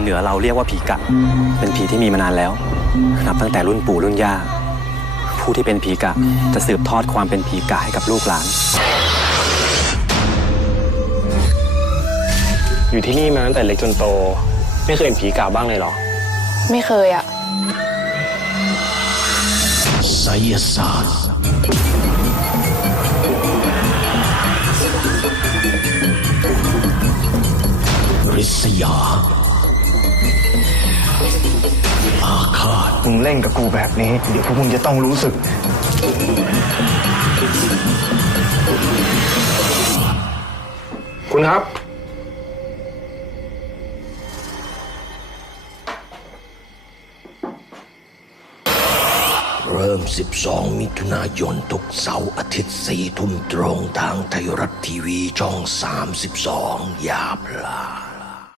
เหนือเราเรียกว่าผีกะ เป็นผีที่มีมานานแล้ว นับตั้งแต่รุ่นปู่รุ่นย่า ผู้ที่เป็นผีกะจะสืบทอดความเป็นผีกะให้กับลูกหลาน อยู่ที่นี่มาตั้งแต่เล็กจนโต ไม่เคยเห็นผีกาบ้างเลยเหรอ ไม่เคยอะไสยศาสตร์ริษยา อาฆาตมึงเล่นกับกูแบบนี้ เดี๋ยวพวกมึงจะต้องรู้สึก คุณครับ เริ่ม 12 มิถุนายนทุกเสาร์อาทิตย์4ทุ่มตรงทางไทยรัฐทีวีช่อง 32 อย่าพลาด